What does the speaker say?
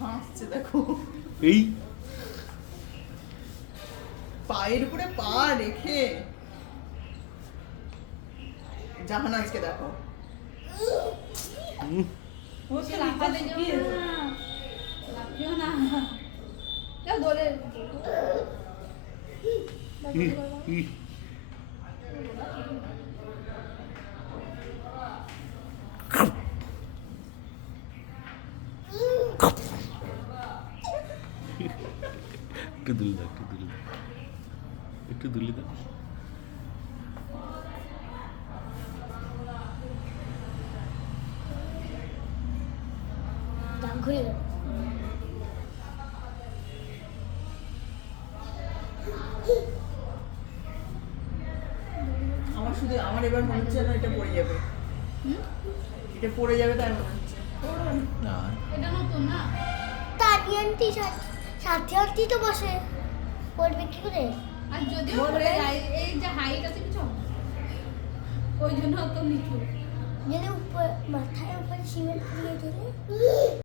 হাসছে দেখো, এই পায়ের উপরে পা রেখে। জাহানাজকে দেখো, ও তো লাফাতে শিখিয়েছে। লাফিও না, যাও ধরে একটু দুলে দাও, একটু দুলে দাও, একটু দুলে দাও। ঘুরে যাবে। আমার এবার মনে হচ্ছে না এটা পড়ে যাবে, এটা পড়ে যাবে তাই মনে হচ্ছে। না এটা নতুন না, তানি আন্টি সাথে আন্টি তো বসে পড়বে কি করে? আর যদিও পড়ে যায়, এই যে হাইট আছে কিছু হবে না। ওই জন্য তো নিচু। যদি উপর মাথায় উপরে সিমেন্ট দিয়ে দিলে